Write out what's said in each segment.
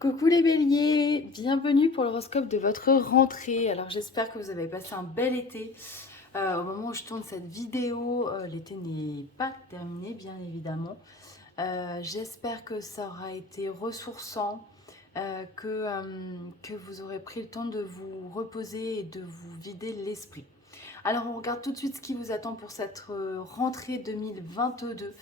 Coucou les béliers, bienvenue pour l'horoscope de votre rentrée. Alors j'espère que vous avez passé un bel été. Au moment où je tourne cette vidéo, l'été n'est pas terminé bien évidemment. J'espère que ça aura été ressourçant, que vous aurez pris le temps de vous reposer et de vous vider l'esprit. Alors on regarde tout de suite ce qui vous attend pour cette rentrée 2022.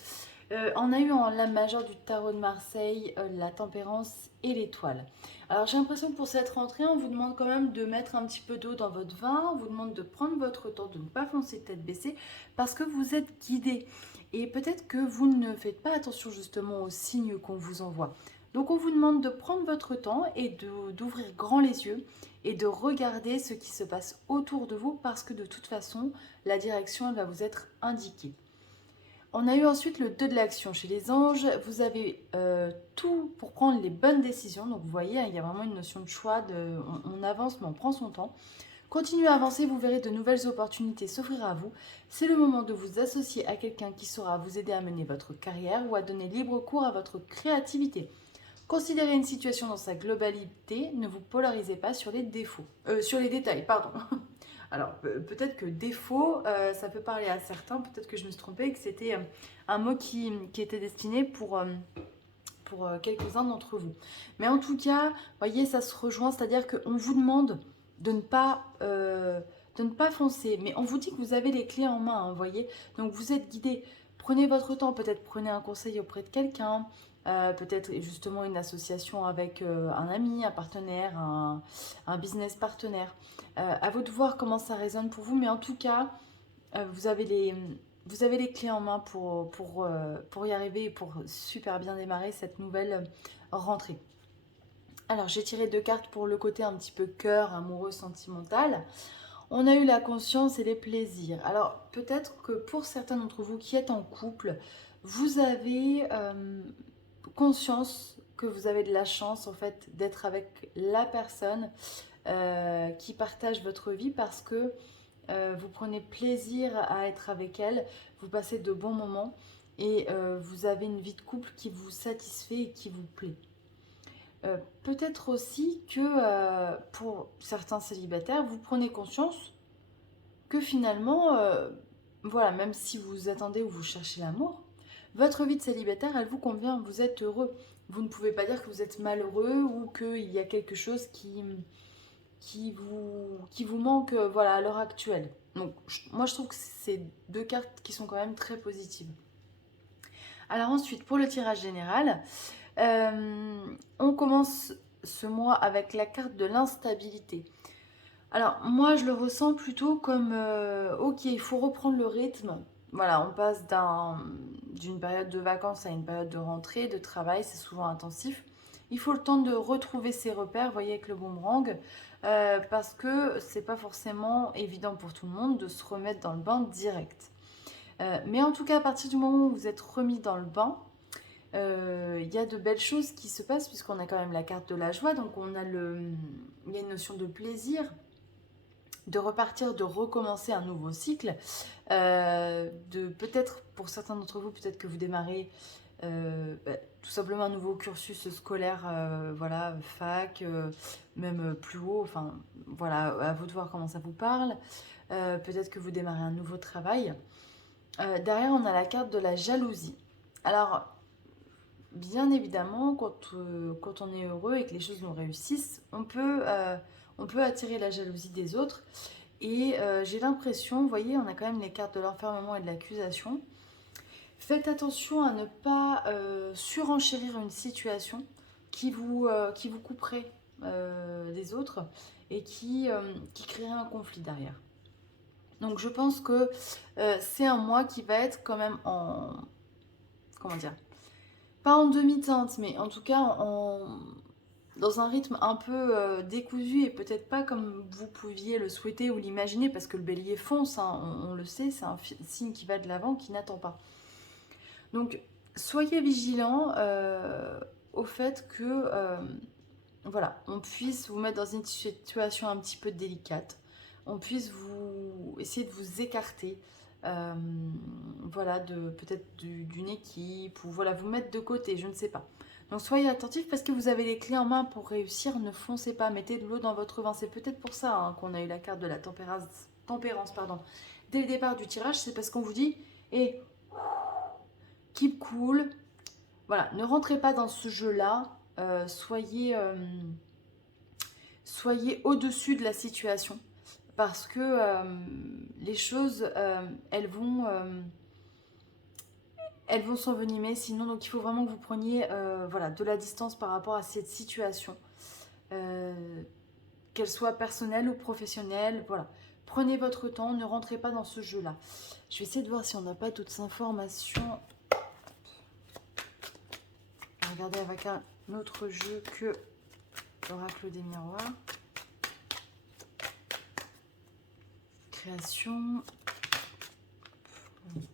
On a eu en lame majeure du tarot de Marseille la tempérance et l'étoile. Alors j'ai l'impression que pour cette rentrée, on vous demande quand même de mettre un petit peu d'eau dans votre vin, on vous demande de prendre votre temps, de ne pas foncer tête baissée, parce que vous êtes guidé. Et peut-être que vous ne faites pas attention justement aux signes qu'on vous envoie. Donc on vous demande de prendre votre temps et d'ouvrir grand les yeux et de regarder ce qui se passe autour de vous, parce que de toute façon, la direction elle va vous être indiquée. On a eu ensuite le 2 de l'action chez les anges. Vous avez tout pour prendre les bonnes décisions. Donc vous voyez, il y a vraiment une notion de choix. On avance, mais on prend son temps. Continuez à avancer, vous verrez de nouvelles opportunités s'offrir à vous. C'est le moment de vous associer à quelqu'un qui saura vous aider à mener votre carrière ou à donner libre cours à votre créativité. Considérez une situation dans sa globalité, ne vous polarisez pas sur les défauts. Sur les détails, pardon. Alors, peut-être que défaut, ça peut parler à certains, peut-être que je me suis trompée, et que c'était un mot qui était destiné pour quelques-uns d'entre vous. Mais en tout cas, voyez, ça se rejoint, c'est-à-dire qu'on vous demande de ne pas, euh, de ne pas foncer, mais on vous dit que vous avez les clés en main, hein, voyez. Donc vous êtes guidé. Prenez votre temps, peut-être prenez un conseil auprès de quelqu'un, peut-être justement une association avec un ami, un partenaire, un business partenaire. À vous de voir comment ça résonne pour vous, mais en tout cas, euh, vous avez les, vous avez les clés en main pour y arriver et pour super bien démarrer cette nouvelle rentrée. Alors, j'ai tiré deux cartes pour le côté un petit peu cœur, amoureux, sentimental. On a eu la conscience et les plaisirs. Alors, peut-être que pour certains d'entre vous qui êtes en couple, vous avez conscience que vous avez de la chance en fait d'être avec la personne qui partage votre vie parce que vous prenez plaisir à être avec elle, vous passez de bons moments et vous avez une vie de couple qui vous satisfait et qui vous plaît. Peut-être aussi que pour certains célibataires, vous prenez conscience que finalement, voilà, même si vous attendez ou vous cherchez l'amour, votre vie de célibataire, elle vous convient, vous êtes heureux. Vous ne pouvez pas dire que vous êtes malheureux ou qu'il y a quelque chose qui vous manque voilà, à l'heure actuelle. Donc moi je trouve que c'est deux cartes qui sont quand même très positives. Alors ensuite, pour le tirage général, on commence ce mois avec la carte de l'instabilité. Alors moi je le ressens plutôt comme ok, il faut reprendre le rythme. Voilà, on passe d'une période de vacances à une période de rentrée, de travail, c'est souvent intensif. Il faut le temps de retrouver ses repères, vous voyez, avec le boomerang, parce que c'est pas forcément évident pour tout le monde de se remettre dans le bain direct. Mais en tout cas, à partir du moment où vous êtes remis dans le bain, il y a de belles choses qui se passent puisqu'on a quand même la carte de la joie, donc il y a une notion de plaisir, de repartir, de recommencer un nouveau cycle, de peut-être pour certains d'entre vous, peut-être que vous démarrez tout simplement un nouveau cursus scolaire, voilà, fac, même plus haut, enfin voilà, à vous de voir comment ça vous parle. Peut-être que vous démarrez un nouveau travail. Derrière, on a la carte de la jalousie. Alors, bien évidemment, quand on est heureux et que les choses nous réussissent, on peut attirer la jalousie des autres. Et j'ai l'impression, vous voyez, on a quand même les cartes de l'enfermement et de l'accusation. Faites attention à ne pas surenchérir une situation qui vous couperait des autres et qui créerait un conflit derrière. Donc je pense que c'est un mois qui va être quand même en... Comment dire? Pas en demi-teinte, mais en tout cas dans un rythme un peu décousu et peut-être pas comme vous pouviez le souhaiter ou l'imaginer, parce que le bélier fonce, hein, on le sait, c'est un signe qui va de l'avant, qui n'attend pas. Donc soyez vigilants au fait que voilà, on puisse vous mettre dans une situation un petit peu délicate, on puisse vous essayer de vous écarter, euh, voilà, de peut-être d'une équipe ou voilà, vous mettre de côté, je ne sais pas. Donc soyez attentifs parce que vous avez les clés en main pour réussir. Ne foncez pas, mettez de l'eau dans votre vin. C'est peut-être pour ça hein, qu'on a eu la carte de la tempérance pardon. Dès le départ du tirage, c'est parce qu'on vous dit et keep cool. Voilà, ne rentrez pas dans ce jeu-là. Soyez au-dessus de la situation parce que les choses, elles vont s'envenimer sinon. Donc il faut vraiment que vous preniez voilà, de la distance par rapport à cette situation, qu'elle soit personnelle ou professionnelle. Voilà, prenez votre temps, ne rentrez pas dans ce jeu-là. Je vais essayer de voir si on n'a pas d'autres informations. On va regarder avec un autre jeu que l'oracle des miroirs. Création.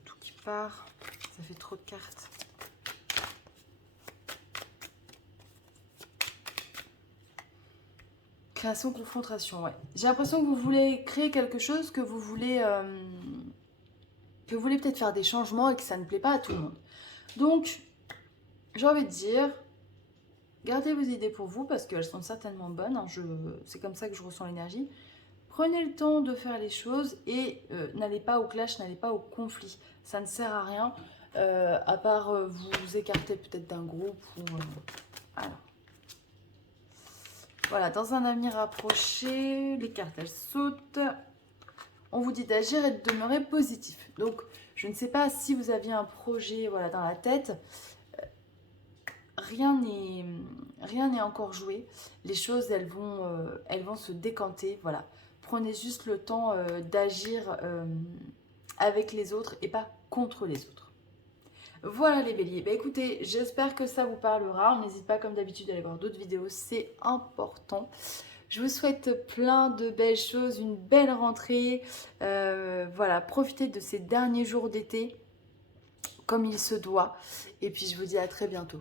Tout qui part. Ça fait trop de cartes. Création, confrontation, ouais. J'ai l'impression que vous voulez créer quelque chose, que vous voulez peut-être faire des changements et que ça ne plaît pas à tout le monde. Donc, j'ai envie de dire, gardez vos idées pour vous parce qu'elles sont certainement bonnes. Hein, c'est comme ça que je ressens l'énergie. Prenez le temps de faire les choses et n'allez pas au clash, n'allez pas au conflit. Ça ne sert à rien, à part vous écarter peut-être d'un groupe ou... alors. Voilà, dans un avenir rapproché, les cartes elles sautent. On vous dit d'agir et de demeurer positif. Donc, je ne sais pas si vous aviez un projet voilà, dans la tête. Rien n'est encore joué. Les choses, elles vont se décanter. Voilà. Prenez juste le temps d'agir avec les autres et pas contre les autres. Voilà les béliers. Bah, écoutez, j'espère que ça vous parlera. N'hésitez pas comme d'habitude à aller voir d'autres vidéos, c'est important. Je vous souhaite plein de belles choses, une belle rentrée. Voilà, profitez de ces derniers jours d'été comme il se doit. Et puis je vous dis à très bientôt.